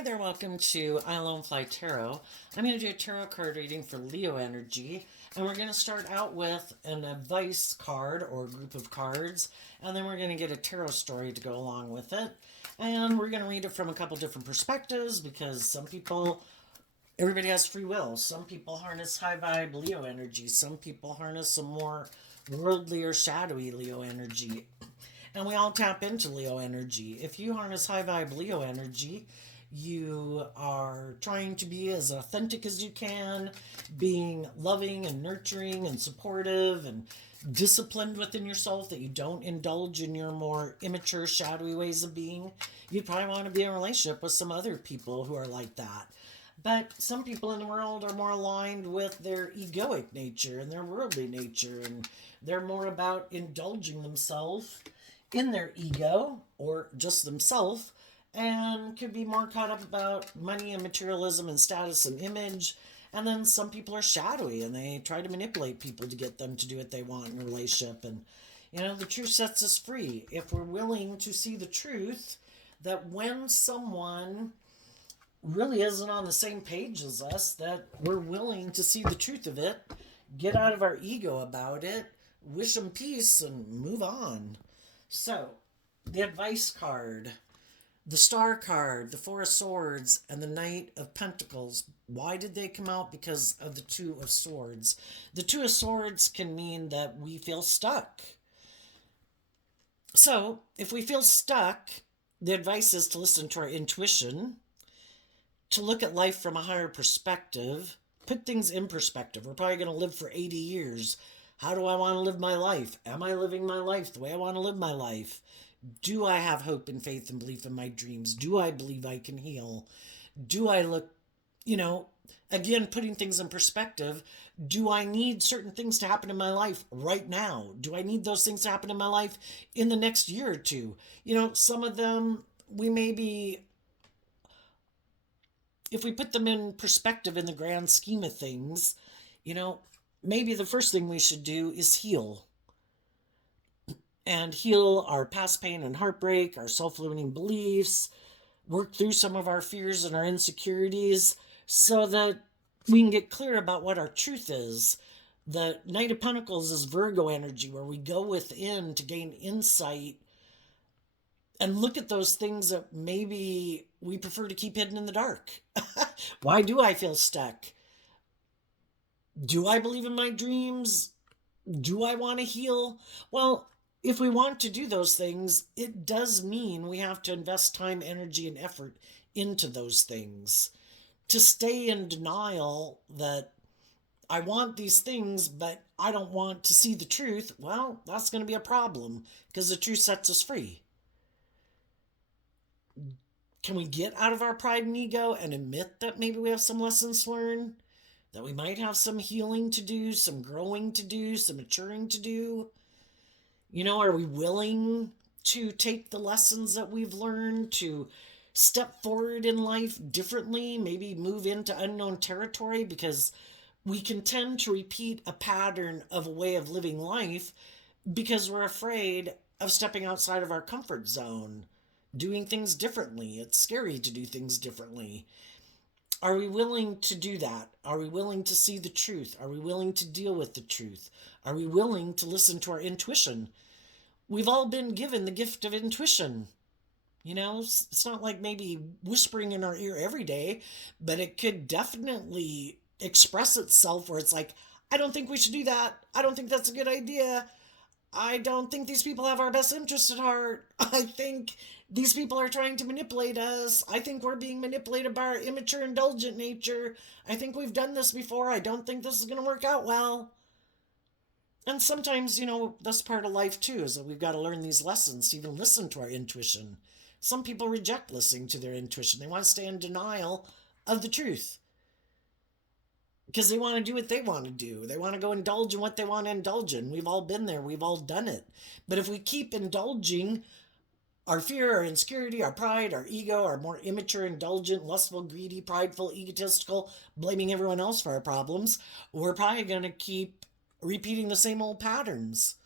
Hi there, welcome to I Alone Fly Tarot. I'm going to do a tarot card reading for Leo energy, and we're going to start out with an advice card or group of cards, and then we're going to get a tarot story to go along with it. And we're going to read it from a couple different perspectives because everybody has free will. Some people harness high vibe Leo energy, some people harness some more worldly or shadowy Leo energy. And we all tap into Leo energy. If you harness high vibe Leo energy, you are trying to be as authentic as you can, being loving and nurturing and supportive and disciplined within yourself, that you don't indulge in your more immature, shadowy ways of being. You probably want to be in a relationship with some other people who are like that. But some people in the world are more aligned with their egoic nature and their worldly nature, and they're more about indulging themselves in their ego or just themselves, and could be more caught up about money and materialism and status and image. And then some people are shadowy and they try to manipulate people to get them to do what they want in a relationship. And the truth sets us free if we're willing to see the truth, that when someone really isn't on the same page as us, that we're willing to see the truth of it, get out of our ego about it, wish them peace, and move on. So, the advice card, the Star card, the Four of Swords, and the Knight of Pentacles. Why did they come out? Because of the Two of Swords. The Two of Swords can mean that we feel stuck. So, if we feel stuck, the advice is to listen to our intuition, to look at life from a higher perspective, put things in perspective. We're probably going to live for 80 years. How do I want to live my life? Am I living my life the way I want to live my life? Do I have hope and faith and belief in my dreams? Do I believe I can heal? Do I look, again, putting things in perspective, do I need certain things to happen in my life right now? Do I need those things to happen in my life in the next year or two? Some of them we may be, if we put them in perspective in the grand scheme of things, maybe the first thing we should do is heal. And heal our past pain and heartbreak, our self-limiting beliefs, work through some of our fears and our insecurities so that we can get clear about what our truth is. The Knight of Pentacles is Virgo energy, where we go within to gain insight and look at those things that maybe we prefer to keep hidden in the dark. Why do I feel stuck? Do I believe in my dreams? Do I want to heal? Well, if we want to do those things, it does mean we have to invest time, energy, and effort into those things. To stay in denial that I want these things, but I don't want to see the truth, well, that's going to be a problem because the truth sets us free. Can we get out of our pride and ego and admit that maybe we have some lessons to learn? That we might have some healing to do, some growing to do, some maturing to do? Are we willing to take the lessons that we've learned, to step forward in life differently, maybe move into unknown territory? Because we can tend to repeat a pattern of a way of living life because we're afraid of stepping outside of our comfort zone, doing things differently. It's scary to do things differently. Are we willing to do that? Are we willing to see the truth? Are we willing to deal with the truth? Are we willing to listen to our intuition? We've all been given the gift of intuition. It's not like maybe whispering in our ear every day, but it could definitely express itself where it's like, I don't think we should do that. I don't think that's a good idea. I don't think these people have our best interest at heart. I think these people are trying to manipulate us. I think we're being manipulated by our immature, indulgent nature. I think we've done this before. I don't think this is going to work out well. And sometimes, that's part of life too, is that we've got to learn these lessons to even listen to our intuition. Some people reject listening to their intuition. They want to stay in denial of the truth because they want to do what they want to do. They want to go indulge in what they want to indulge in. We've all been there. We've all done it. But if we keep indulging our fear, our insecurity, our pride, our ego, our more immature, indulgent, lustful, greedy, prideful, egotistical, blaming everyone else for our problems, we're probably going to keep repeating the same old patterns.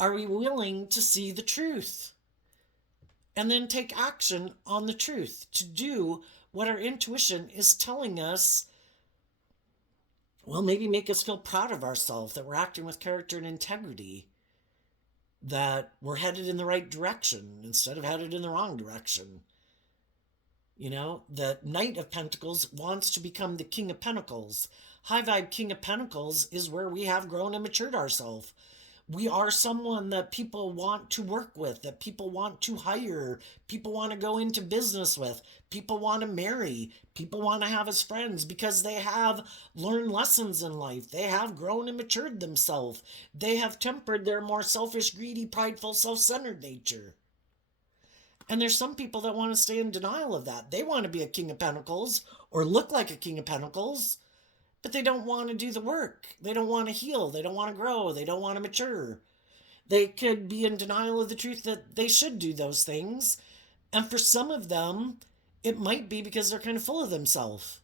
Are we willing to see the truth? And then take action on the truth, to do what our intuition is telling us, well, maybe make us feel proud of ourselves, that we're acting with character and integrity, that we're headed in the right direction instead of headed in the wrong direction. You know, the Knight of Pentacles wants to become the King of Pentacles. High vibe King of Pentacles is where we have grown and matured ourselves. We are someone that people want to work with, that people want to hire, people want to go into business with, people want to marry, people want to have as friends because they have learned lessons in life. They have grown and matured themselves. They have tempered their more selfish, greedy, prideful, self-centered nature. And there's some people that want to stay in denial of that. They want to be a King of Pentacles or look like a King of Pentacles, but they don't want to do the work. They don't want to heal. They don't want to grow. They don't want to mature. They could be in denial of the truth that they should do those things. And for some of them, it might be because they're kind of full of themselves.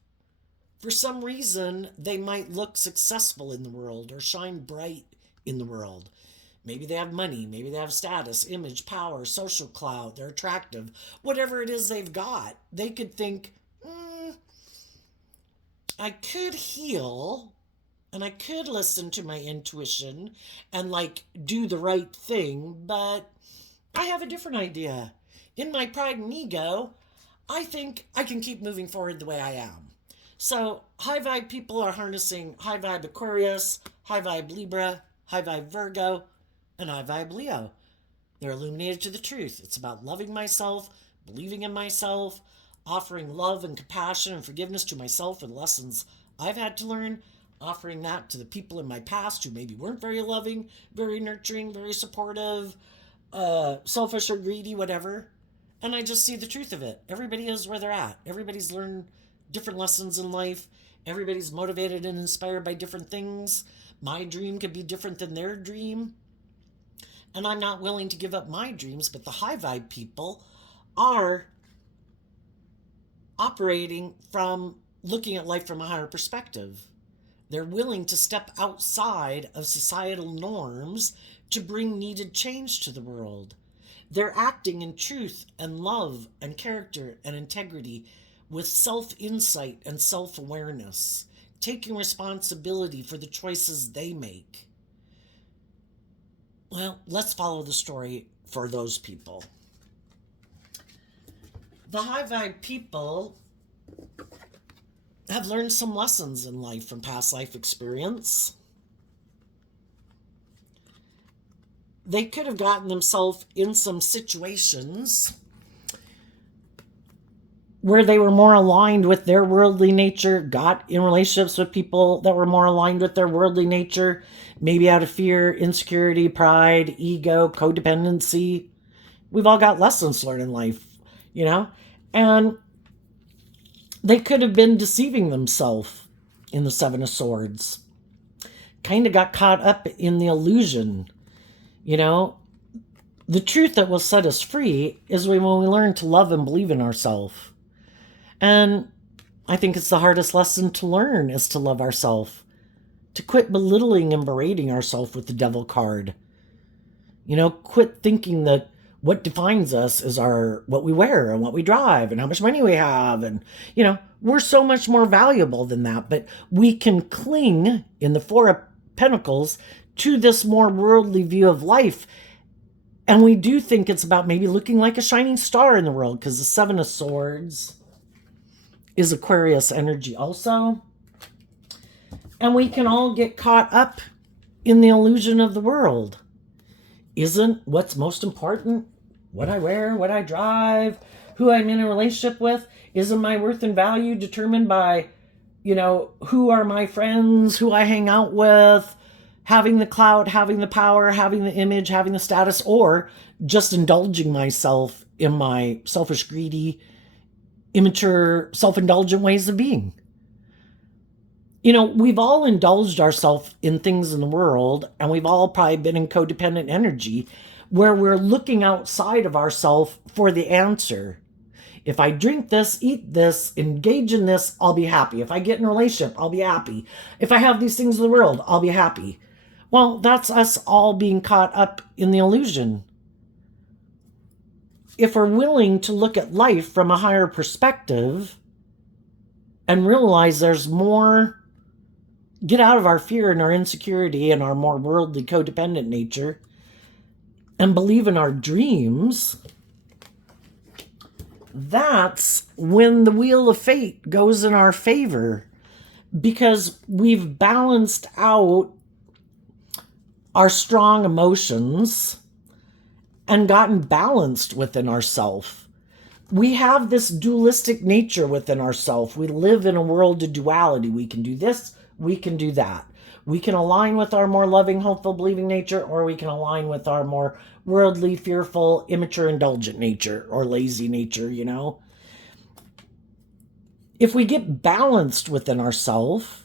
For some reason, they might look successful in the world or shine bright in the world. Maybe they have money, maybe they have status, image, power, social clout, they're attractive. Whatever it is they've got, they could think, I could heal and I could listen to my intuition and do the right thing, but I have a different idea. In my pride and ego, I think I can keep moving forward the way I am. So high vibe people are harnessing high vibe Aquarius, high vibe Libra, high vibe Virgo, and high vibe Leo. They're illuminated to the truth. It's about loving myself, believing in myself, offering love and compassion and forgiveness to myself and lessons I've had to learn, offering that to the people in my past who maybe weren't very loving, very nurturing, very supportive, selfish or greedy, whatever. And I just see the truth of it. Everybody is where they're at. Everybody's learned different lessons in life. Everybody's motivated and inspired by different things. My dream could be different than their dream. And I'm not willing to give up my dreams, but the high vibe people are operating from looking at life from a higher perspective. They're willing to step outside of societal norms to bring needed change to the world. They're acting in truth and love and character and integrity with self-insight and self-awareness, taking responsibility for the choices they make. Well, let's follow the story for those people. The high vibe people have learned some lessons in life from past life experience. They could have gotten themselves in some situations where they were more aligned with their worldly nature, got in relationships with people that were more aligned with their worldly nature, maybe out of fear, insecurity, pride, ego, codependency. We've all got lessons learned in life, you know? And they could have been deceiving themselves in the Seven of Swords. Kind of got caught up in the illusion, you know? The truth that will set us free is when we learn to love and believe in ourselves. And I think it's the hardest lesson to learn is to love ourselves. To quit belittling and berating ourselves with the devil card. You know, quit thinking that what defines us is what we wear and what we drive and how much money we have. And, you know, we're so much more valuable than that. But we can cling in the Four of Pentacles to this more worldly view of life. And we do think it's about maybe looking like a shining star in the world, because the Seven of Swords is Aquarius energy also. And we can all get caught up in the illusion of the world. Isn't what's most important what I wear, what I drive, who I'm in a relationship with? Isn't my worth and value determined by, you know, who are my friends, who I hang out with, having the clout, having the power, having the image, having the status, or just indulging myself in my selfish, greedy, immature, self-indulgent ways of being? You know, we've all indulged ourselves in things in the world, and we've all probably been in codependent energy where we're looking outside of ourselves for the answer. If I drink this, eat this, engage in this, I'll be happy. If I get in a relationship, I'll be happy. If I have these things in the world, I'll be happy. Well, that's us all being caught up in the illusion. If we're willing to look at life from a higher perspective, and realize there's more, get out of our fear and our insecurity and our more worldly codependent nature and believe in our dreams, that's when the wheel of fate goes in our favor, because we've balanced out our strong emotions and gotten balanced within ourself. We have this dualistic nature within ourself. We live in a world of duality. We can do this, we can do that. We can align with our more loving, hopeful, believing nature, or we can align with our more worldly, fearful, immature, indulgent nature, or lazy nature, you know. If we get balanced within ourselves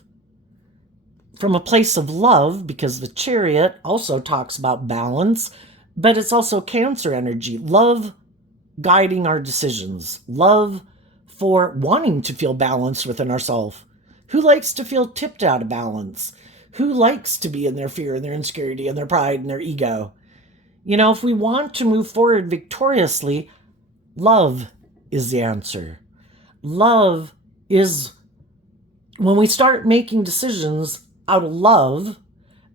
from a place of love, because the Chariot also talks about balance, but it's also Cancer energy, love guiding our decisions, love for wanting to feel balanced within ourselves. Who likes to feel tipped out of balance? Who likes to be in their fear and their insecurity and their pride and their ego? You know, if we want to move forward victoriously, love is the answer. Love is, when we start making decisions out of love,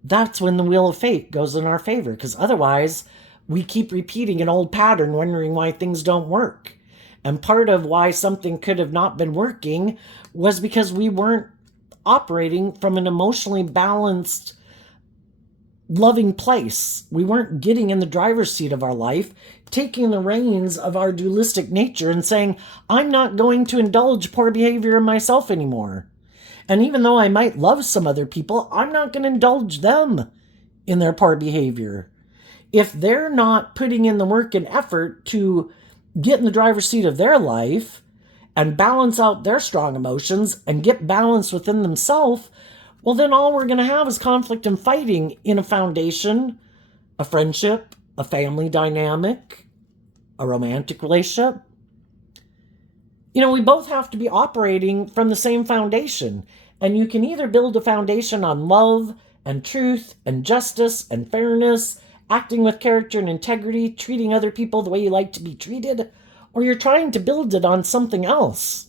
that's when the wheel of fate goes in our favor, because otherwise we keep repeating an old pattern, wondering why things don't work. And part of why something could have not been working was because we weren't operating from an emotionally balanced, loving place. We weren't getting in the driver's seat of our life, taking the reins of our dualistic nature and saying, I'm not going to indulge poor behavior in myself anymore. And even though I might love some other people, I'm not going to indulge them in their poor behavior. If they're not putting in the work and effort to get in the driver's seat of their life and balance out their strong emotions and get balance within themselves, well, then all we're going to have is conflict and fighting in a foundation, a friendship, a family dynamic, a romantic relationship. You know, we both have to be operating from the same foundation. And you can either build a foundation on love and truth and justice and fairness, acting with character and integrity, treating other people the way you like to be treated, or you're trying to build it on something else.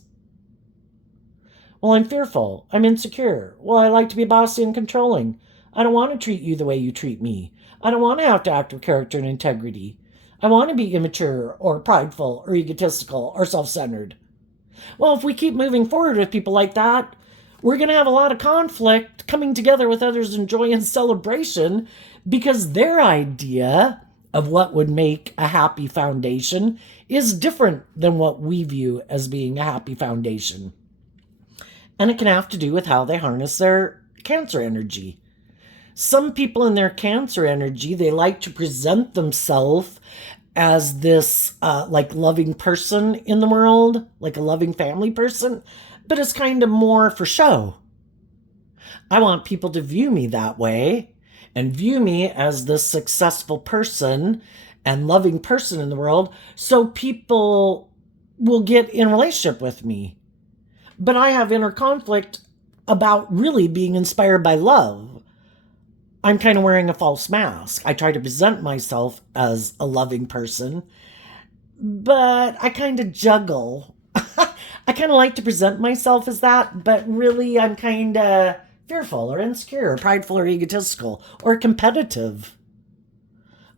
Well, I'm fearful. I'm insecure. Well, I like to be bossy and controlling. I don't want to treat you the way you treat me. I don't want to have to act with character and integrity. I want to be immature or prideful or egotistical or self-centered. Well, if we keep moving forward with people like that, we're going to have a lot of conflict coming together with others in joy and celebration, because their idea of what would make a happy foundation is different than what we view as being a happy foundation. And it can have to do with how they harness their Cancer energy. Some people in their Cancer energy, they like to present themselves as this like loving person in the world, like a loving family person, but it's kind of more for show. I want people to view me that way and view me as this successful person and loving person in the world, so people will get in relationship with me. But I have inner conflict about really being inspired by love. I'm kind of wearing a false mask. I try to present myself as a loving person, but I kind of juggle. I kind of like to present myself as that, but really I'm kind of fearful or insecure or prideful or egotistical or competitive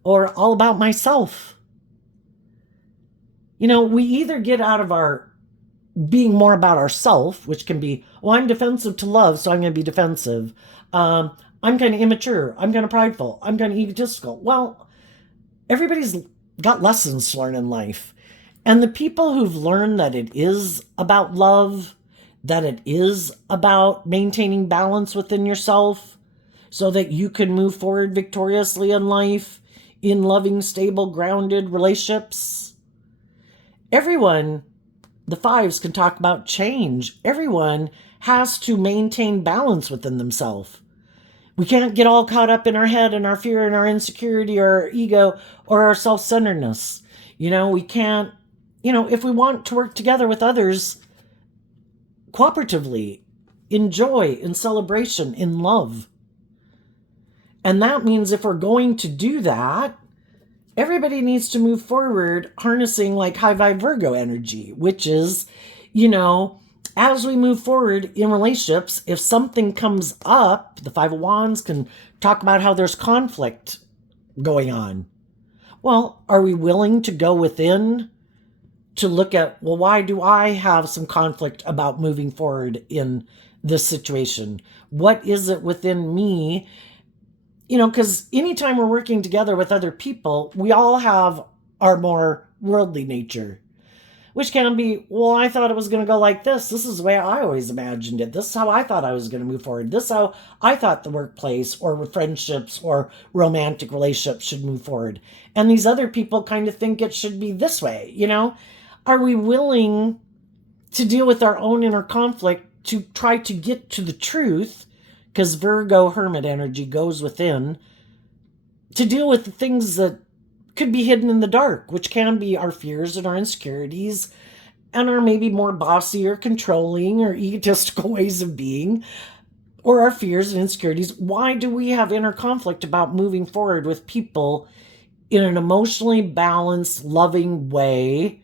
or all about myself. You know, we either get out of our being more about ourself, which can be, well, I'm defensive to love, so I'm going to be defensive. I'm kind of immature. I'm kind of prideful. I'm kind of egotistical. Well, everybody's got lessons to learn in life. And the people who've learned that it is about love, that it is about maintaining balance within yourself so that you can move forward victoriously in life in loving, stable, grounded relationships. Everyone, the fives, can talk about change. Everyone has to maintain balance within themselves. We can't get all caught up in our head and our fear and our insecurity or our ego or our self-centeredness. You know, we can't, you know, if we want to work together with others cooperatively, in joy, in celebration, in love. And that means if we're going to do that, everybody needs to move forward harnessing like high vibe Virgo energy, which is, you know, as we move forward in relationships, if something comes up, the Five of Wands can talk about how there's conflict going on. Well, are we willing to go within to look at, well, why do I have some conflict about moving forward in this situation? What is it within me? Because anytime we're working together with other people, we all have our more worldly nature, which can be, well, I thought it was going to go like this. This is the way I always imagined it. This is how I thought I was going to move forward. This is how I thought the workplace or with friendships or romantic relationships should move forward. And these other people kind of think it should be this way, Are we willing to deal with our own inner conflict to try to get to the truth? Because Virgo Hermit energy goes within to deal with the things that could be hidden in the dark, which can be our fears and our insecurities and our maybe more bossy or controlling or egotistical ways of being, or our fears and insecurities. Why do we have inner conflict about moving forward with people in an emotionally balanced, loving way,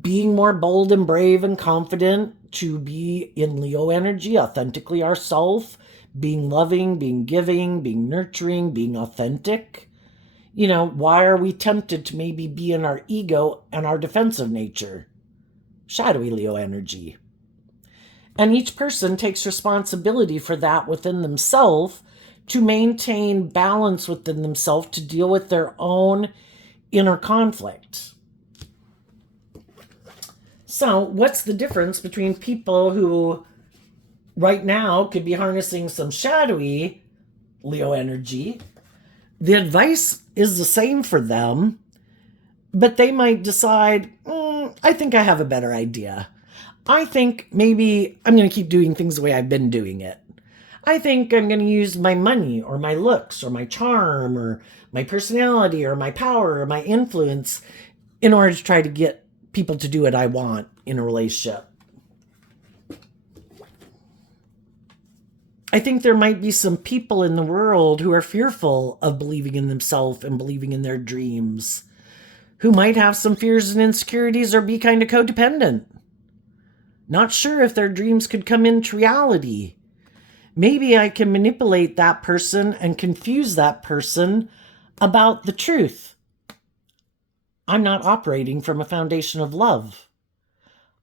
being more bold and brave and confident, to be in Leo energy, authentically ourselves, being loving, being giving, being nurturing, being authentic? Why are we tempted to maybe be in our ego and our defensive nature? Shadowy Leo energy. And each person takes responsibility for that within themselves to maintain balance within themselves to deal with their own inner conflict. So what's the difference between people who right now could be harnessing some shadowy Leo energy? The advice is the same for them, but they might decide, I think I have a better idea. I think maybe I'm going to keep doing things the way I've been doing it. I think I'm going to use my money or my looks or my charm or my personality or my power or my influence in order to try to get people to do what I want in a relationship. I think there might be some people in the world who are fearful of believing in themselves and believing in their dreams, who might have some fears and insecurities or be kind of codependent. Not sure if their dreams could come into reality. Maybe I can manipulate that person and confuse that person about the truth. I'm not operating from a foundation of love.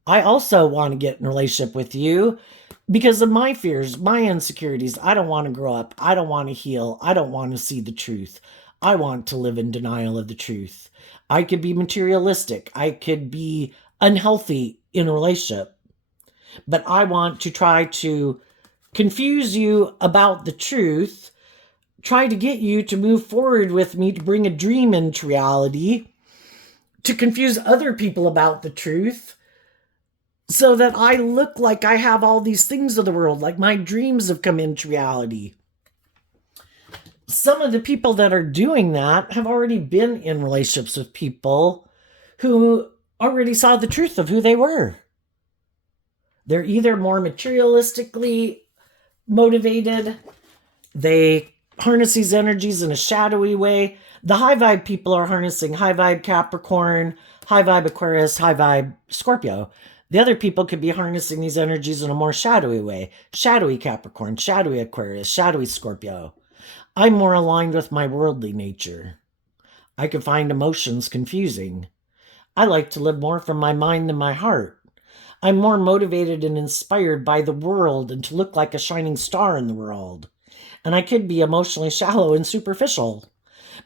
I also want to get in a relationship with you because of my fears, my insecurities. I don't want to grow up. I don't want to heal. I don't want to see the truth. I want to live in denial of the truth. I could be materialistic. I could be unhealthy in a relationship. But I want to try to confuse you about the truth, try to get you to move forward with me to bring a dream into reality, to confuse other people about the truth, so that I look like I have all these things of the world, like my dreams have come into reality. Some of the people that are doing that have already been in relationships with people who already saw the truth of who they were. They're either more materialistically motivated, they harness these energies in a shadowy way. The high vibe people are harnessing high vibe Capricorn, high vibe Aquarius, high vibe Scorpio. The other people could be harnessing these energies in a more shadowy way. Shadowy Capricorn, shadowy Aquarius, shadowy Scorpio. I'm more aligned with my worldly nature. I can find emotions confusing. I like to live more from my mind than my heart. I'm more motivated and inspired by the world and to look like a shining star in the world. And I could be emotionally shallow and superficial.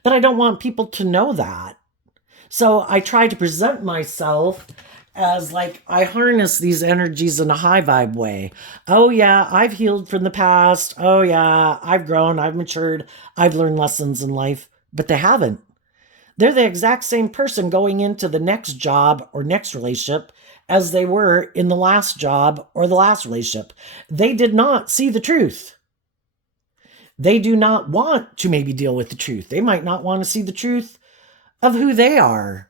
But I don't want people to know that. So I try to present myself as like I harness these energies in a high vibe way. Oh yeah, I've healed from the past. Oh yeah, I've grown, I've matured, I've learned lessons in life. But they haven't. They're the exact same person going into the next job or next relationship as they were in the last job or the last relationship. They did not see the truth. They do not want to maybe deal with the truth. They might not want to see the truth of who they are.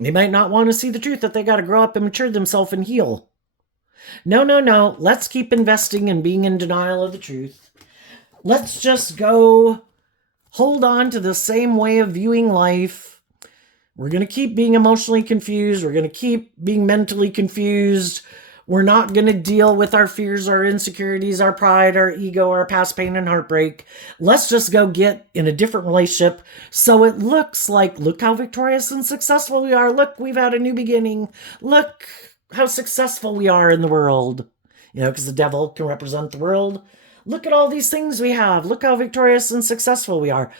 They might not want to see the truth that they got to grow up and mature themselves and heal. No. Let's keep investing in being in denial of the truth. Let's just go hold on to the same way of viewing life. We're going to keep being emotionally confused. We're going to keep being mentally confused. We're not going to deal with our fears, our insecurities, our pride, our ego, our past pain and heartbreak. Let's just go get in a different relationship so it looks like, look how victorious and successful we are. Look, we've had a new beginning. Look how successful we are in the world. Because the devil can represent the world. Look at all these things we have. Look how victorious and successful we are.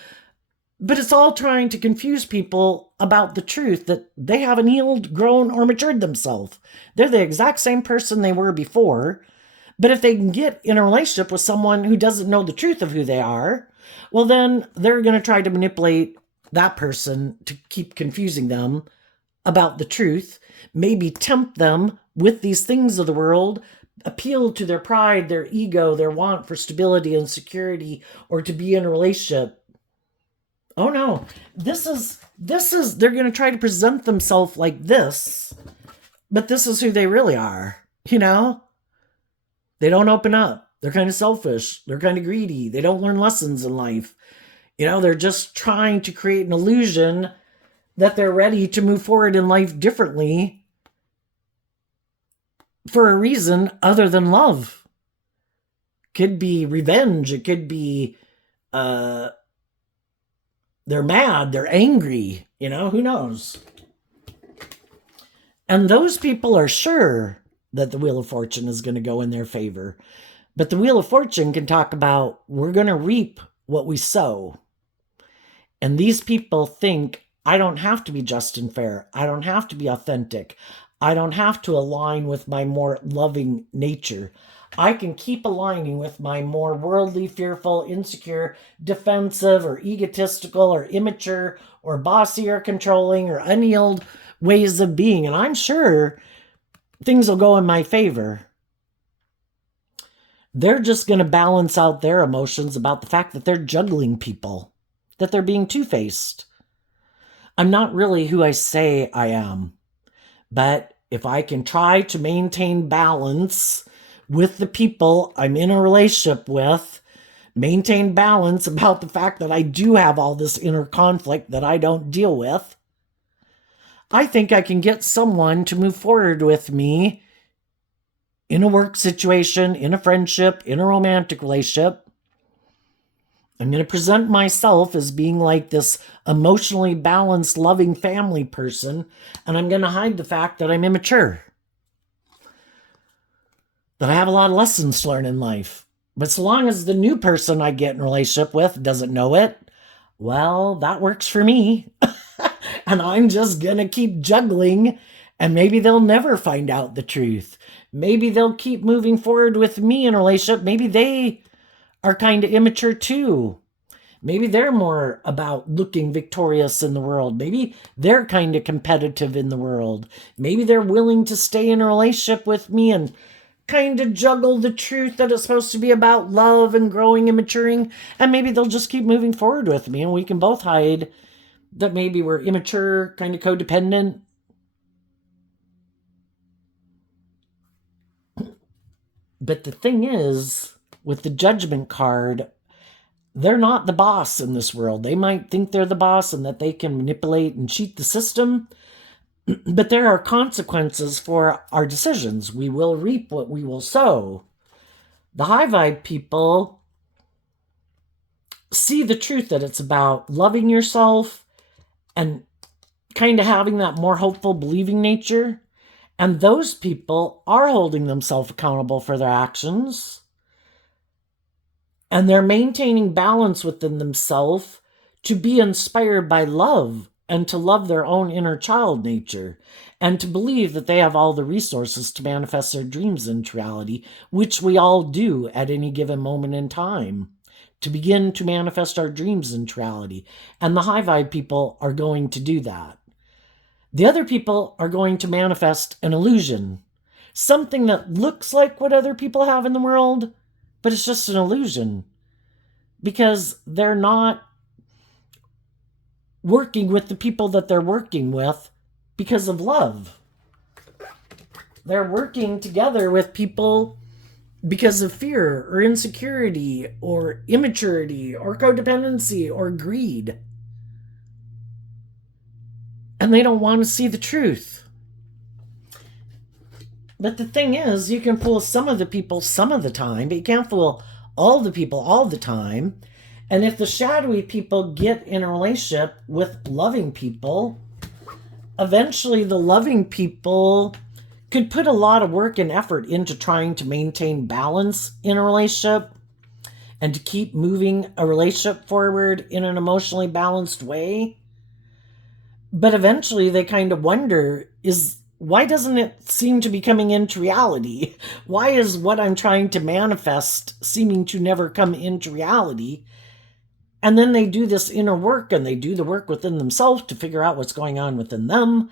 But it's all trying to confuse people about the truth that they haven't healed, grown, or matured themselves. They're the exact same person they were before. But if they can get in a relationship with someone who doesn't know the truth of who they are, well, then they're going to try to manipulate that person to keep confusing them about the truth, maybe tempt them with these things of the world, appeal to their pride, their ego, their want for stability and security, or to be in a relationship. Oh no, this is, they're going to try to present themselves like this, but this is who they really are, They don't open up. They're kind of selfish. They're kind of greedy. They don't learn lessons in life. They're just trying to create an illusion that they're ready to move forward in life differently for a reason other than love. Could be revenge. It could be, they're mad, they're angry, who knows? And those people are sure that the Wheel of Fortune is going to go in their favor. But the Wheel of Fortune can talk about, we're going to reap what we sow. And these people think, I don't have to be just and fair. I don't have to be authentic. I don't have to align with my more loving nature. I can keep aligning with my more worldly, fearful, insecure, defensive, or egotistical, or immature, or bossy, or controlling, or unhealed ways of being. And I'm sure things will go in my favor. They're just going to balance out their emotions about the fact that they're juggling people, that they're being two-faced. I'm not really who I say I am. But if I can try to maintain balance with the people I'm in a relationship with, maintain balance about the fact that I do have all this inner conflict that I don't deal with, I think I can get someone to move forward with me in a work situation, in a friendship, in a romantic relationship. I'm going to present myself as being like this emotionally balanced, loving family person, and I'm going to hide the fact that I'm immature, that I have a lot of lessons to learn in life. But so long as the new person I get in a relationship with doesn't know it, well, that works for me. And I'm just going to keep juggling, and maybe they'll never find out the truth. Maybe they'll keep moving forward with me in a relationship. Maybe they are kind of immature too. Maybe they're more about looking victorious in the world. Maybe they're kind of competitive in the world. Maybe they're willing to stay in a relationship with me and kind of juggle the truth that it's supposed to be about love and growing and maturing. And maybe they'll just keep moving forward with me, and we can both hide that maybe we're immature, kind of codependent. But the thing is, with the Judgment card, they're not the boss in this world. They might think they're the boss and that they can manipulate and cheat the system, but there are consequences for our decisions. We will reap what we will sow. The high vibe people see the truth that it's about loving yourself and kind of having that more hopeful, believing nature. And those people are holding themselves accountable for their actions. And they're maintaining balance within themselves to be inspired by love and to love their own inner child nature and to believe that they have all the resources to manifest their dreams into reality, which we all do at any given moment in time, to begin to manifest our dreams into reality. And the high vibe people are going to do that. The other people are going to manifest an illusion, something that looks like what other people have in the world, but it's just an illusion because they're not working with the people that they're working with because of love. They're working together with people because of fear or insecurity or immaturity or codependency or greed. and they don't want to see the truth. But the thing is, you can fool some of the people some of the time, but you can't fool all the people all the time. And if the shadowy people get in a relationship with loving people, eventually the loving people could put a lot of work and effort into trying to maintain balance in a relationship and to keep moving a relationship forward in an emotionally balanced way. But eventually they kind of wonder, why doesn't it seem to be coming into reality? Why is what I'm trying to manifest seeming to never come into reality? And then they do this inner work, and they do the work within themselves to figure out what's going on within them.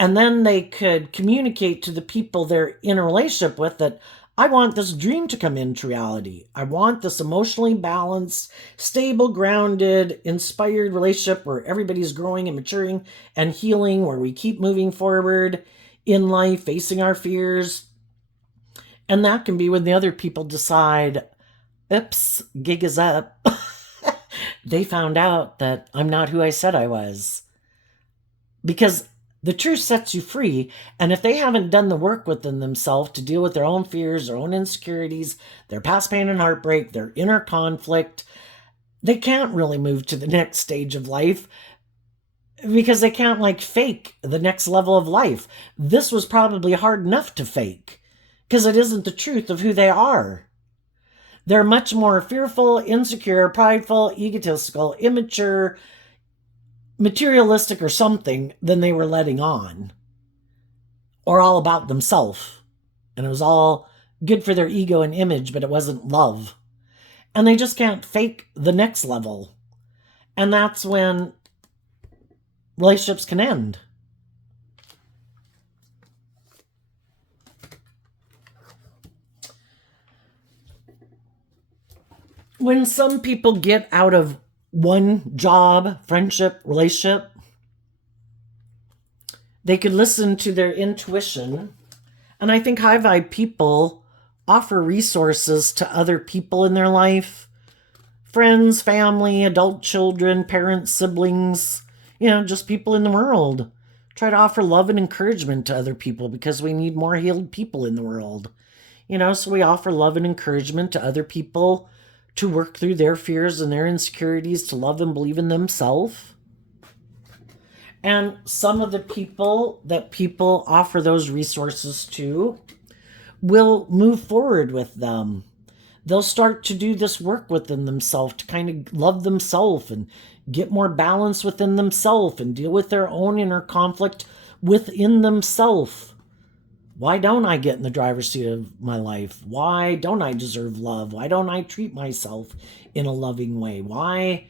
And then they could communicate to the people they're in a relationship with that I want this dream to come into reality. I want this emotionally balanced, stable, grounded, inspired relationship where everybody's growing and maturing and healing, where we keep moving forward in life, facing our fears. And that can be when the other people decide, oops, gig is up. They found out that I'm not who I said I was. Because the truth sets you free, and if they haven't done the work within themselves to deal with their own fears, their own insecurities, their past pain and heartbreak, their inner conflict, they can't really move to the next stage of life because they can't fake the next level of life. This was probably hard enough to fake because it isn't the truth of who they are. They're much more fearful, insecure, prideful, egotistical, immature, materialistic or something than they were letting on, or all about themselves. And it was all good for their ego and image, but it wasn't love. And they just can't fake the next level. And that's when relationships can end. When some people get out of one job, friendship, relationship, they could listen to their intuition. And I think high vibe people offer resources to other people in their life, friends, family, adult children, parents, siblings, just people in the world. Try to offer love and encouragement to other people because we need more healed people in the world. So we offer love and encouragement to other people to work through their fears and their insecurities, to love and believe in themselves. And some of the people that people offer those resources to will move forward with them. They'll start to do this work within themselves to kind of love themselves and get more balance within themselves and deal with their own inner conflict within themselves. Why don't I get in the driver's seat of my life? Why don't I deserve love? Why don't I treat myself in a loving way? Why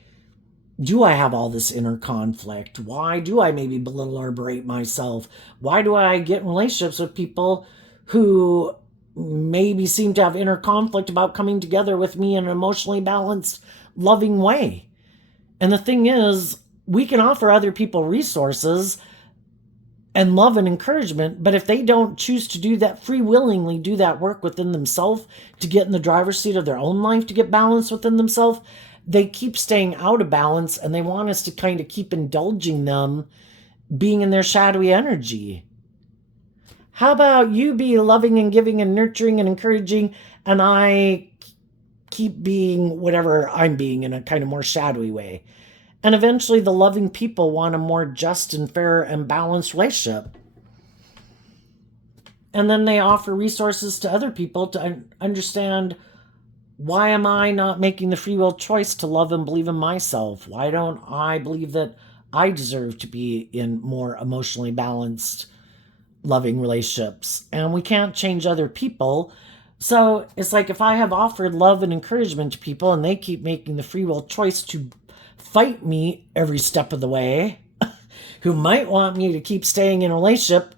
do I have all this inner conflict? Why do I maybe belittle or berate myself? Why do I get in relationships with people who maybe seem to have inner conflict about coming together with me in an emotionally balanced, loving way? And the thing is, we can offer other people resources and love and encouragement, but if they don't choose to do that, free willingly do that work within themselves to get in the driver's seat of their own life, to get balance within themselves, they keep staying out of balance, and they want us to kind of keep indulging them being in their shadowy energy. How about you be loving and giving and nurturing and encouraging, and I keep being whatever I'm being in a kind of more shadowy way? And eventually the loving people want a more just and fair and balanced relationship. And then they offer resources to other people to understand, why am I not making the free will choice to love and believe in myself? Why don't I believe that I deserve to be in more emotionally balanced, loving relationships? And we can't change other people. So it's like, if I have offered love and encouragement to people and they keep making the free will choice to fight me every step of the way, who might want me to keep staying in a relationship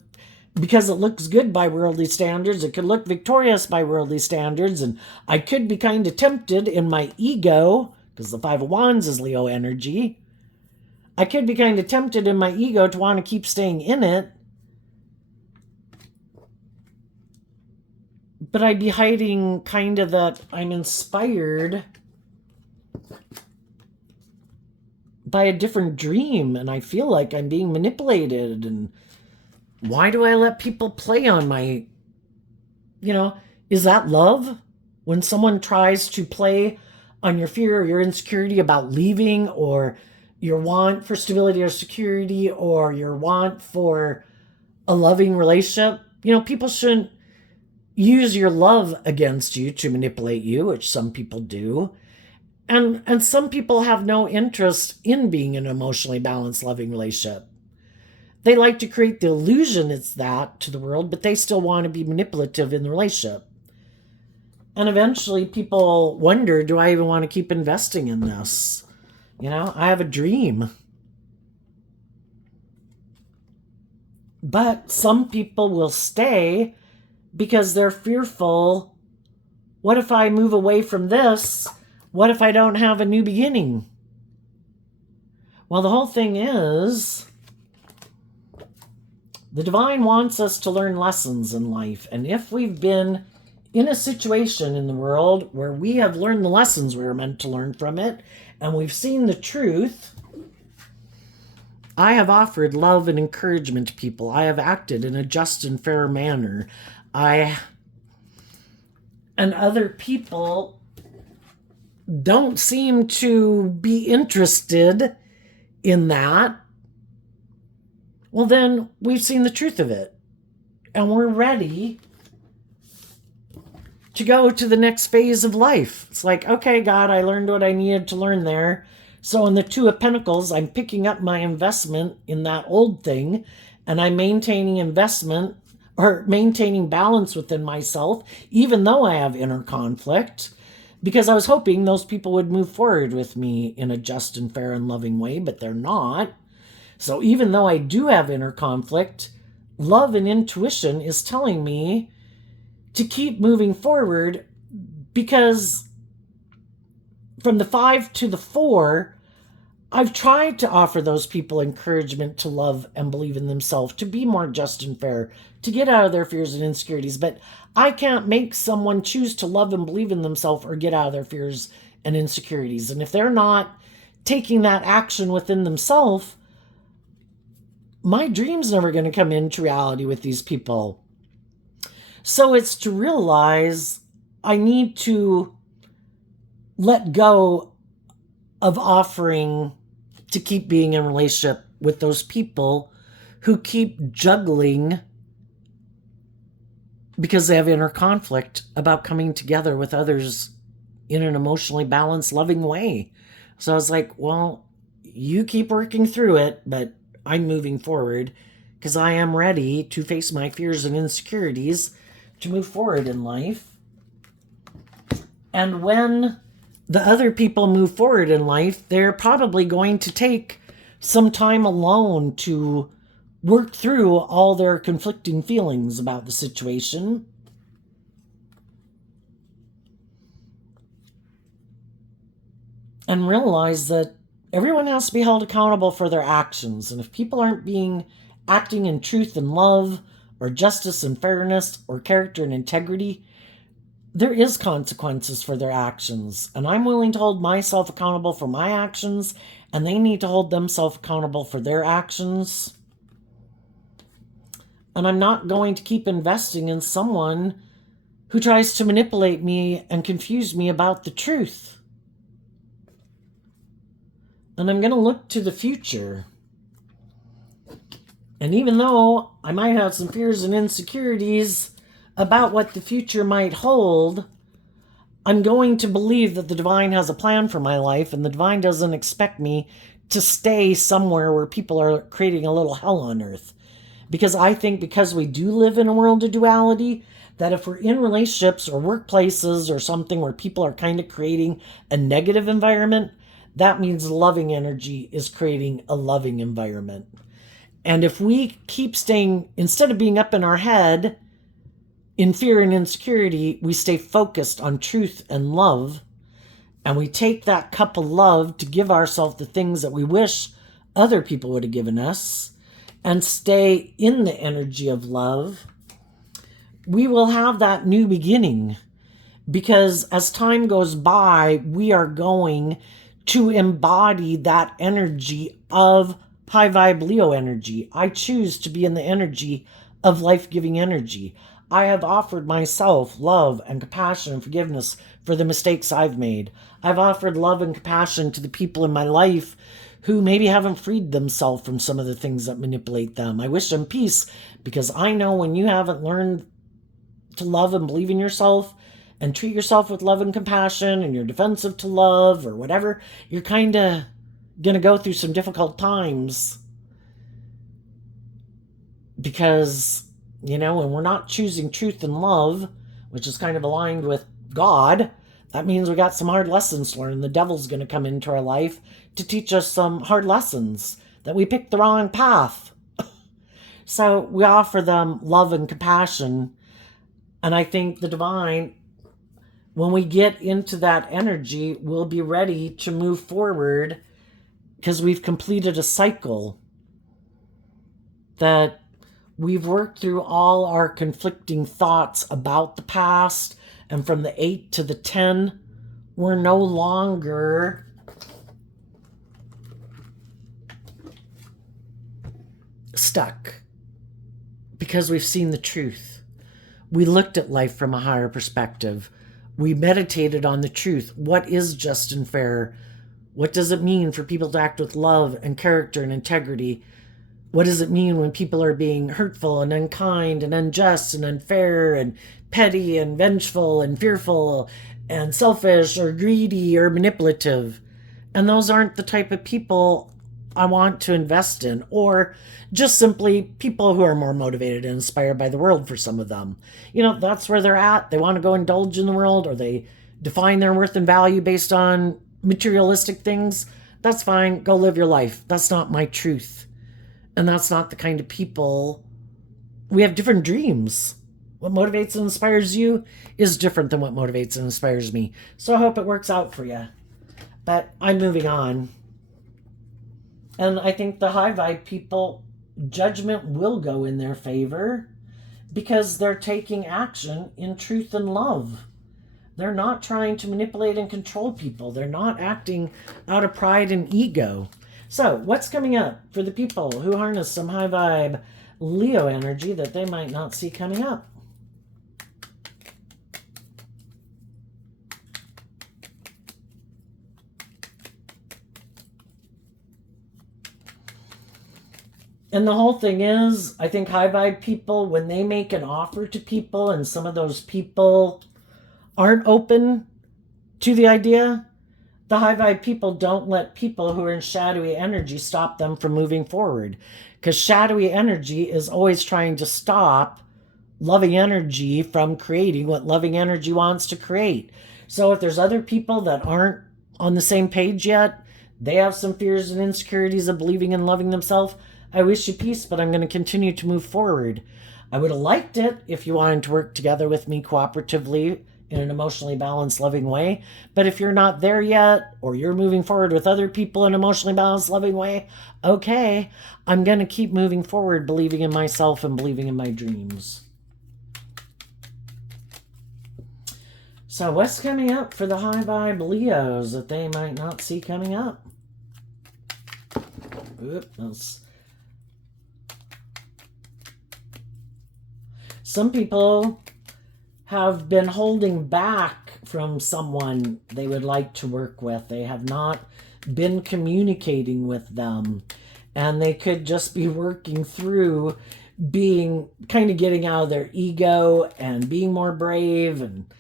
because it looks good by worldly standards, it could look victorious by worldly standards, and I could be kind of tempted in my ego, because the Five of Wands is Leo energy, I could be kind of tempted in my ego to want to keep staying in it, but I'd be hiding kind of that I'm inspired by a different dream, and I feel like I'm being manipulated. And why do I let people play on my, is that love? When someone tries to play on your fear or your insecurity about leaving, or your want for stability or security, or your want for a loving relationship, people shouldn't use your love against you to manipulate you, which some people do. And some people have no interest in being in an emotionally balanced, loving relationship. They like to create the illusion it's that to the world, but they still want to be manipulative in the relationship. And eventually people wonder, do I even want to keep investing in this? I have a dream. But some people will stay because they're fearful. What if I move away from this? What if I don't have a new beginning? Well, the whole thing is, the divine wants us to learn lessons in life. And if we've been in a situation in the world where we have learned the lessons we were meant to learn from it, and we've seen the truth, I have offered love and encouragement to people. I have acted in a just and fair manner. And other people don't seem to be interested in that. Well, then we've seen the truth of it, and we're ready to go to the next phase of life. It's like, okay, God, I learned what I needed to learn there. So in the Two of Pentacles, I'm picking up my investment in that old thing, and I'm maintaining investment or maintaining balance within myself, even though I have inner conflict, because I was hoping those people would move forward with me in a just and fair and loving way, but they're not. So even though I do have inner conflict, love and intuition is telling me to keep moving forward, because from the 5 to the 4, I've tried to offer those people encouragement to love and believe in themselves, to be more just and fair, to get out of their fears and insecurities. But I can't make someone choose to love and believe in themselves or get out of their fears and insecurities. And if they're not taking that action within themselves, my dream's never going to come into reality with these people. So it's to realize I need to let go of offering to keep being in a relationship with those people who keep juggling because they have inner conflict about coming together with others in an emotionally balanced, loving way. So I was like, well, you keep working through it, but I'm moving forward because I am ready to face my fears and insecurities to move forward in life. And when the other people move forward in life, they're probably going to take some time alone to work through all their conflicting feelings about the situation. And realize that everyone has to be held accountable for their actions. And if people aren't acting in truth and love, or justice and fairness, or character and integrity, there is consequences for their actions. And I'm willing to hold myself accountable for my actions, and they need to hold themselves accountable for their actions. And I'm not going to keep investing in someone who tries to manipulate me and confuse me about the truth. And I'm going to look to the future. And even though I might have some fears and insecurities about what the future might hold, I'm going to believe that the divine has a plan for my life, and the divine doesn't expect me to stay somewhere where people are creating a little hell on earth. Because I think because we do live in a world of duality, that if we're in relationships or workplaces or something where people are kind of creating a negative environment, that means loving energy is creating a loving environment. And if we keep staying, instead of being up in our head in fear and insecurity, we stay focused on truth and love, and we take that cup of love to give ourselves the things that we wish other people would have given us, and stay in the energy of love, we will have that new beginning. Because as time goes by, we are going to embody that energy of high vibe Leo energy. I choose to be in the energy of life-giving energy. I have offered myself love and compassion and forgiveness for the mistakes I've made. I've offered love and compassion to the people in my life who maybe haven't freed themselves from some of the things that manipulate them. I wish them peace, because I know when you haven't learned to love and believe in yourself and treat yourself with love and compassion, and you're defensive to love or whatever, you're kind of going to go through some difficult times. Because, when we're not choosing truth and love, which is kind of aligned with God, that means we got some hard lessons to learn. The devil's going to come into our life to teach us some hard lessons, that we picked the wrong path. So we offer them love and compassion. And I think the divine, when we get into that energy, will be ready to move forward, because we've completed a cycle, that we've worked through all our conflicting thoughts about the past. And from the 8 to the 10, we're no longer stuck, because we've seen the truth. We looked at life from a higher perspective. We meditated on the truth. What is just and fair? What does it mean for people to act with love and character and integrity? What does it mean when people are being hurtful and unkind and unjust and unfair and petty and vengeful and fearful and selfish or greedy or manipulative? And those aren't the type of people I want to invest in, or just simply people who are more motivated and inspired by the world. For some of them, that's where they're at. They want to go indulge in the world, or they define their worth and value based on materialistic things. That's fine. Go live your life. That's not my truth. And that's not the kind of people. We have different dreams. What motivates and inspires you is different than what motivates and inspires me. So I hope it works out for you. But I'm moving on. And I think the high vibe people, judgment will go in their favor, because they're taking action in truth and love. They're not trying to manipulate and control people. They're not acting out of pride and ego. So what's coming up for the people who harness some high vibe Leo energy that they might not see coming up? And the whole thing is, I think high vibe people, when they make an offer to people and some of those people aren't open to the idea, the high vibe people don't let people who are in shadowy energy stop them from moving forward. Because shadowy energy is always trying to stop loving energy from creating what loving energy wants to create. So if there's other people that aren't on the same page yet, they have some fears and insecurities of believing and loving themselves, I wish you peace, but I'm going to continue to move forward. I would have liked it if you wanted to work together with me cooperatively in an emotionally balanced, loving way. But if you're not there yet, or you're moving forward with other people in an emotionally balanced, loving way, okay, I'm going to keep moving forward, believing in myself and believing in my dreams. So what's coming up for the high vibe Leos that they might not see coming up? Oops. Some people have been holding back from someone they would like to work with. They have not been communicating with them. And they could just be working through being, kind of getting out of their ego and being more brave, and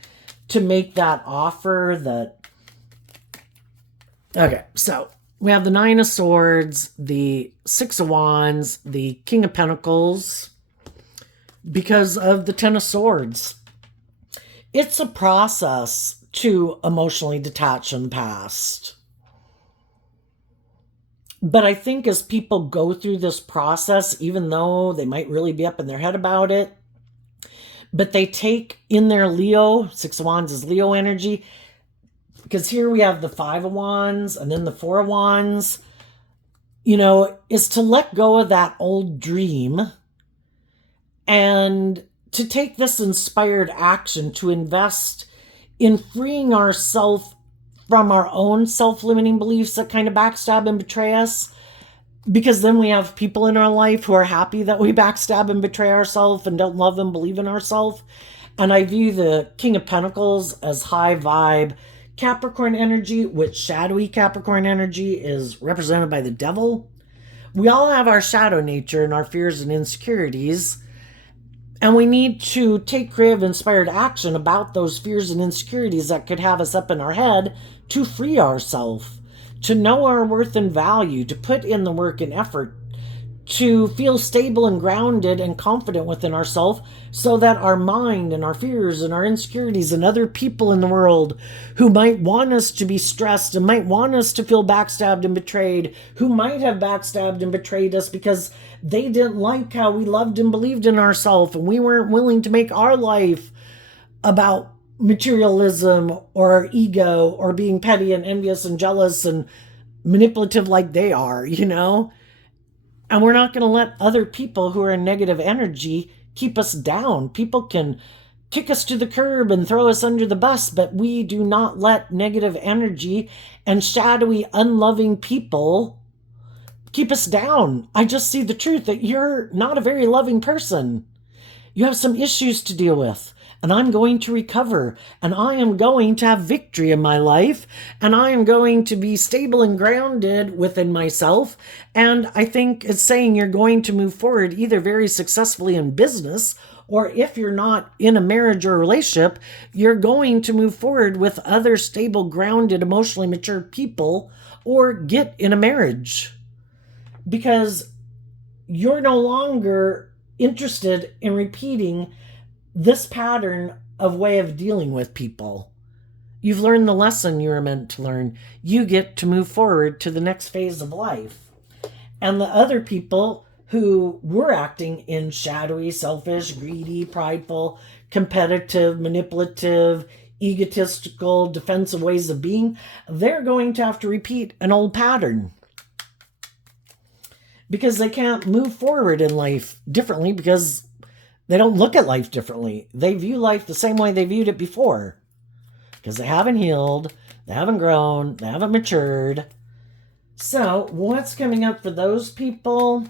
to make that offer that... Okay, so we have the Nine of Swords, the Six of Wands, the King of Pentacles, because of the Ten of Swords. It's a process to emotionally detach from the past. But I think as people go through this process, even though they might really be up in their head about it, but they take in their Leo, Six of Wands is Leo energy, because here we have the Five of Wands and then the Four of Wands, is to let go of that old dream and to take this inspired action to invest in freeing ourselves from our own self-limiting beliefs that kind of backstab and betray us, because then we have people in our life who are happy that we backstab and betray ourselves and don't love and believe in ourselves. And I view the King of Pentacles as high vibe Capricorn energy, which shadowy Capricorn energy is represented by the devil. We all have our shadow nature and our fears and insecurities, and we need to take creative, inspired action about those fears and insecurities that could have us up in our head to free ourselves, to know our worth and value, to put in the work and effort, to feel stable and grounded and confident within ourselves, so that our mind and our fears and our insecurities and other people in the world who might want us to be stressed and might want us to feel backstabbed and betrayed, who might have backstabbed and betrayed us because they didn't like how we loved and believed in ourselves and we weren't willing to make our life about materialism or our ego or being petty and envious and jealous and manipulative like they are, you know? And we're not going to let other people who are in negative energy keep us down. People can kick us to the curb and throw us under the bus, but we do not let negative energy and shadowy, unloving people keep us down. I just see the truth that you're not a very loving person. You have some issues to deal with. And I'm going to recover, and I am going to have victory in my life, and I am going to be stable and grounded within myself. And I think it's saying you're going to move forward either very successfully in business, or if you're not in a marriage or a relationship, you're going to move forward with other stable, grounded, emotionally mature people, or get in a marriage. Because you're no longer interested in repeating this pattern of way of dealing with people. You've learned the lesson you were meant to learn. You get to move forward to the next phase of life. And the other people who were acting in shadowy, selfish, greedy, prideful, competitive, manipulative, egotistical, defensive ways of being, they're going to have to repeat an old pattern. Because they can't move forward in life differently, because they don't look at life differently. They view life the same way they viewed it before. Because they haven't healed, they haven't grown, they haven't matured. So, what's coming up for those people?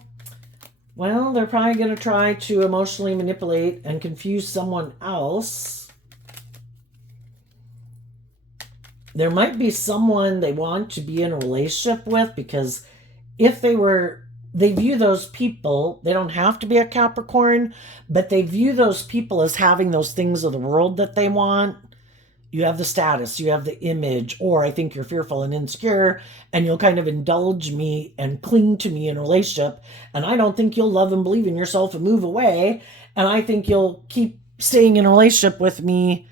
Well, they're probably going to try to emotionally manipulate and confuse someone else. There might be someone they want to be in a relationship with, because if they view those people, they don't have to be a Capricorn, but they view those people as having those things of the world that they want. You have the status, you have the image, or I think you're fearful and insecure, and you'll kind of indulge me and cling to me in a relationship, and I don't think you'll love and believe in yourself and move away, and I think you'll keep staying in a relationship with me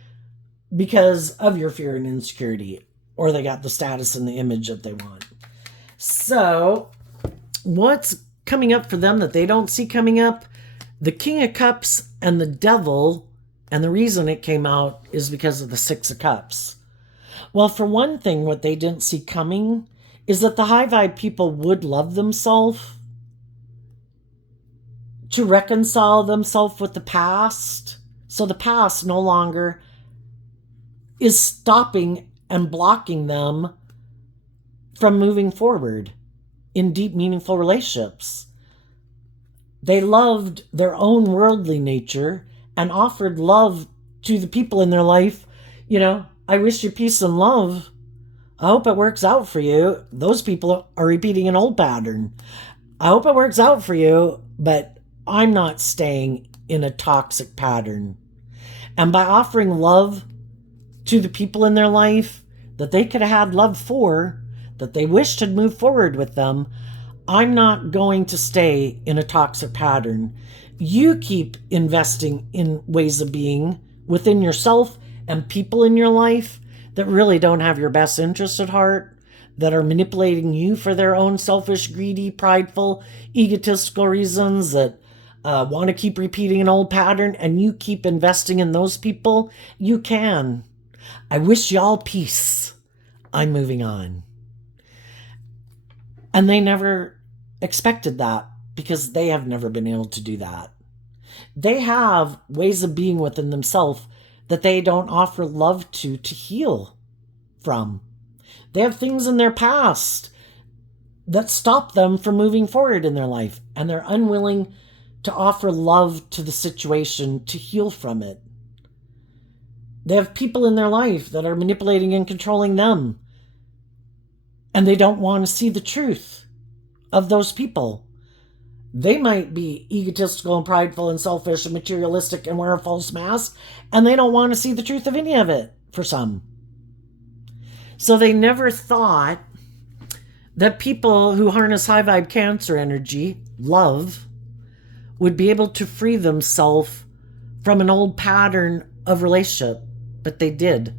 because of your fear and insecurity, or they got the status and the image that they want. So what's coming up for them that they don't see coming up? The King of Cups and the Devil, and the reason it came out is because of the Six of Cups. Well, for one thing, what they didn't see coming is that the high vibe people would love themselves, to reconcile themselves with the past. So the past no longer is stopping and blocking them from moving forward in deep, meaningful relationships. They loved their own worldly nature and offered love to the people in their life. You know, I wish you peace and love. I hope it works out for you. Those people are repeating an old pattern. I hope it works out for you, but I'm not staying in a toxic pattern. And by offering love to the people in their life that they could have had love for, that they wished had moved forward with them, I'm not going to stay in a toxic pattern. You keep investing in ways of being within yourself and people in your life that really don't have your best interest at heart, that are manipulating you for their own selfish, greedy, prideful, egotistical reasons, that want to keep repeating an old pattern, and you keep investing in those people. You can. I wish y'all peace. I'm moving on. And they never expected that, because they have never been able to do that. They have ways of being within themselves that they don't offer love to heal from. They have things in their past that stop them from moving forward in their life, and they're unwilling to offer love to the situation to heal from it. They have people in their life that are manipulating and controlling them, and they don't want to see the truth of those people. They might be egotistical and prideful and selfish and materialistic and wear a false mask, and they don't want to see the truth of any of it for some. So they never thought that people who harness high vibe Cancer energy, love, would be able to free themselves from an old pattern of relationship, but they did.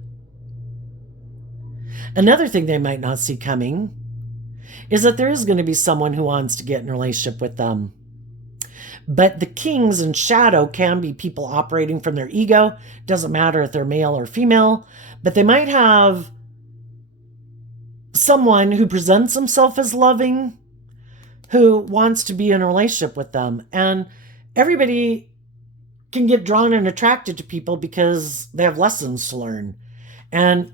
Another thing they might not see coming is that there is going to be someone who wants to get in a relationship with them. But the kings in shadow can be people operating from their ego. Doesn't matter if they're male or female, but they might have someone who presents himself as loving, who wants to be in a relationship with them. And everybody can get drawn and attracted to people because they have lessons to learn. And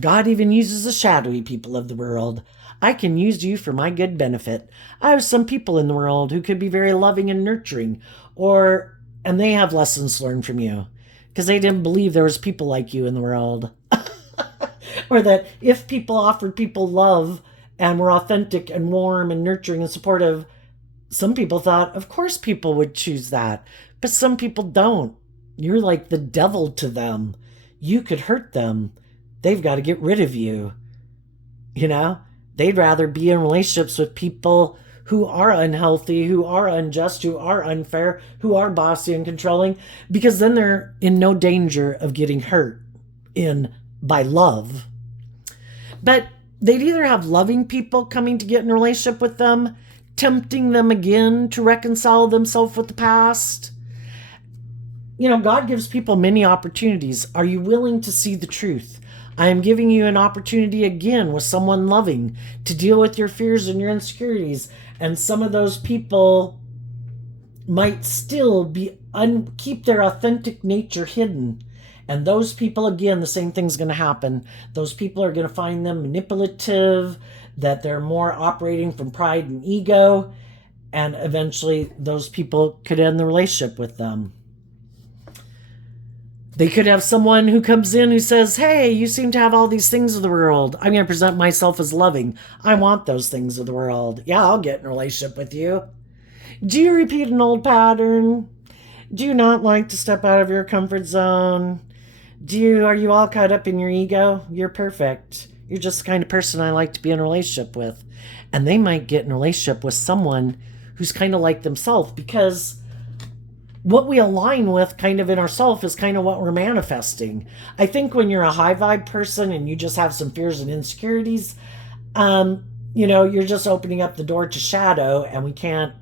God even uses the shadowy people of the world. I can use you for my good benefit. I have some people in the world who could be very loving and nurturing, and they have lessons to learn from you because they didn't believe there was people like you in the world. Or that if people offered people love and were authentic and warm and nurturing and supportive, some people thought, of course people would choose that. But some people don't. You're like the devil to them. You could hurt them. They've got to get rid of you. You know? They'd rather be in relationships with people who are unhealthy, who are unjust, who are unfair, who are bossy and controlling, because then they're in no danger of getting hurt by love. But they'd either have loving people coming to get in a relationship with them, tempting them again to reconcile themselves with the past. You know, God gives people many opportunities. Are you willing to see the truth? I am giving you an opportunity again with someone loving to deal with your fears and your insecurities. And some of those people might still keep their authentic nature hidden. And those people, again, the same thing's going to happen. Those people are going to find them manipulative, that they're more operating from pride and ego, and eventually those people could end the relationship with them. They could have someone who comes in who says, hey, you seem to have all these things of the world. I'm going to present myself as loving. I want those things of the world. Yeah, I'll get in a relationship with you. Do you repeat an old pattern? Do you not like to step out of your comfort zone? Are you all caught up in your ego? You're perfect. You're just the kind of person I like to be in a relationship with. And they might get in a relationship with someone who's kind of like themselves, because what we align with kind of in ourselves is kind of what we're manifesting. I think when you're a high vibe person and you just have some fears and insecurities, you're just opening up the door to shadow, and we can't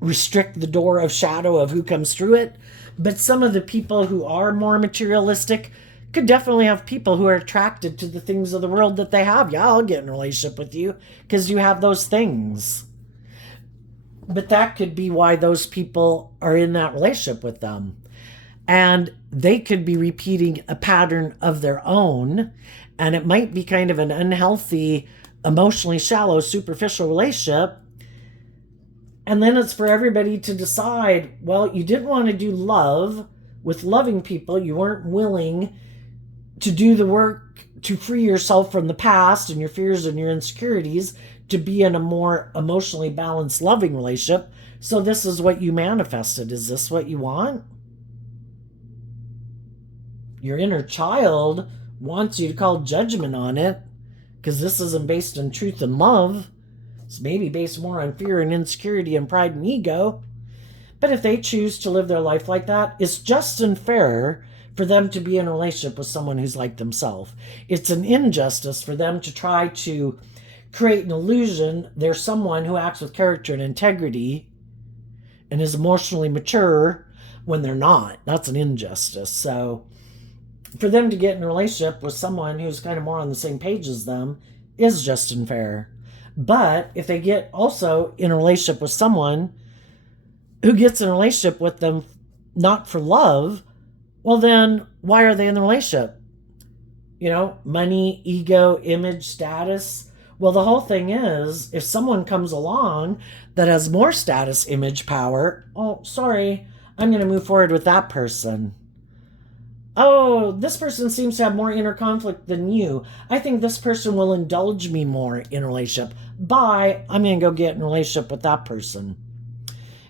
restrict the door of shadow of who comes through it. But some of the people who are more materialistic could definitely have people who are attracted to the things of the world that they have. Yeah, I'll get in a relationship with you because you have those things. But that could be why those people are in that relationship with them. And they could be repeating a pattern of their own. And it might be kind of an unhealthy, emotionally shallow, superficial relationship. And then it's for everybody to decide, well, you didn't want to do love with loving people. You weren't willing to do the work to free yourself from the past and your fears and your insecurities to be in a more emotionally balanced, loving relationship. So this is what you manifested. Is this what you want? Your inner child wants you to call judgment on it because this isn't based on truth and love. It's maybe based more on fear and insecurity and pride and ego. But if they choose to live their life like that, it's just and fair for them to be in a relationship with someone who's like themselves. It's an injustice for them to try to create an illusion they're someone who acts with character and integrity and is emotionally mature when they're not. That's an injustice. So for them to get in a relationship with someone who's kind of more on the same page as them is just and fair. But if they get also in a relationship with someone who gets in a relationship with them not for love, well then why are they in the relationship? Money, ego, image, status. Well, the whole thing is if someone comes along that has more status, image, power, oh, sorry, I'm going to move forward with that person. Oh, this person seems to have more inner conflict than you. I think this person will indulge me more in a relationship. Bye. I'm going to go get in a relationship with that person.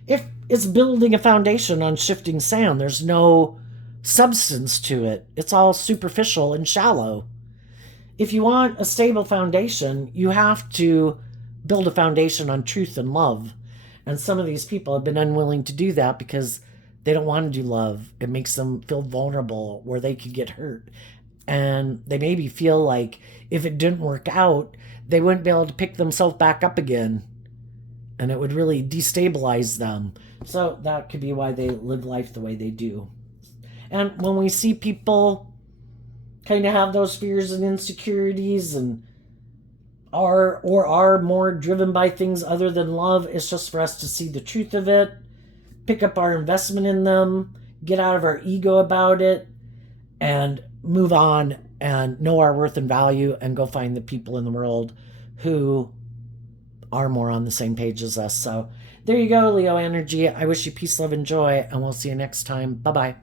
If it's building a foundation on shifting sand, there's no substance to it. It's all superficial and shallow. If you want a stable foundation, you have to build a foundation on truth and love. And some of these people have been unwilling to do that because they don't want to do love. It makes them feel vulnerable where they could get hurt. And they maybe feel like if it didn't work out, they wouldn't be able to pick themselves back up again. And it would really destabilize them. So that could be why they live life the way they do. And when we see people kind of have those fears and insecurities and are more driven by things other than love, it's just for us to see the truth of it, pick up our investment in them, get out of our ego about it, and move on and know our worth and value and go find the people in the world who are more on the same page as us. So there you go, Leo energy. I wish you peace, love, and joy, and we'll see you next time. Bye bye.